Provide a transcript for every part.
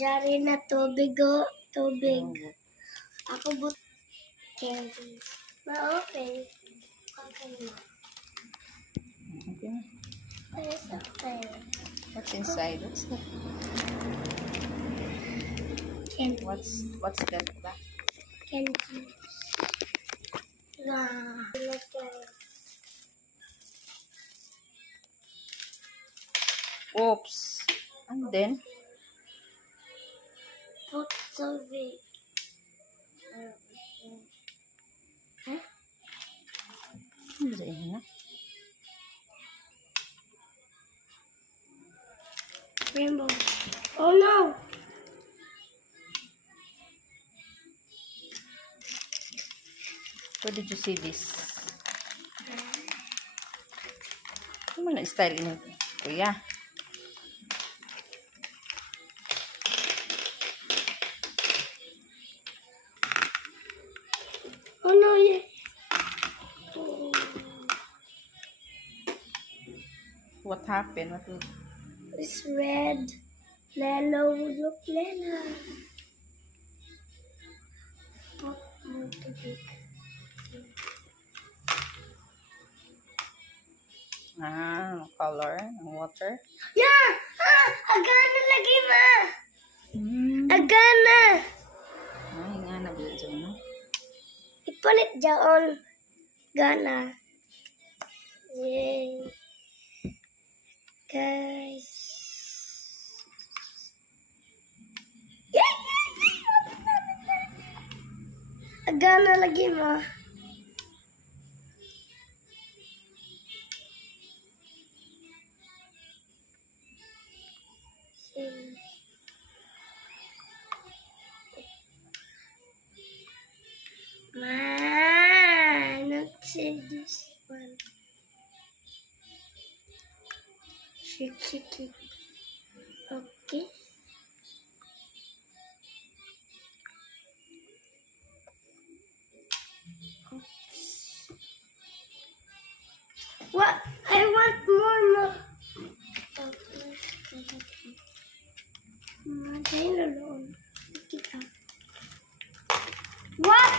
Jari na tubig o. Tubig. Ako candies. Okay. Okay na. Okay. It's okay. What's inside? What's that? Candies. What's that ba? Candies. Nah. Oops. And then Put tubig. Huh? ano sa inyo na? Rainbow. Oh no! Where did you see this? Ano na style niyo? Kuya. Oh no, yeah. What happened? What will... It's red. Yellow. Look, yellow. Put more tubig. Color and water. Yeah! Ah! Agana lagi, ma! Hmm. Agana! Ay, nga na video no? Ipalit dyan. Gana. Yay. Guys. Yay! Agana lagi, ma. Ma, not say this one. Shake it. Okay. What? I want more, ma. Ma, dahil alone. Kita. What?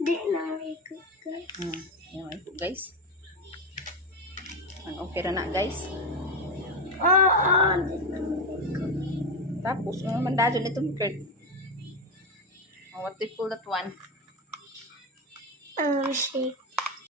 Di na ikot, guys. Yan ito guys. Ang okay na guys. Di na ikot. Tapos, ano naman dadyo nito Kurt? What do you call that one? Shake.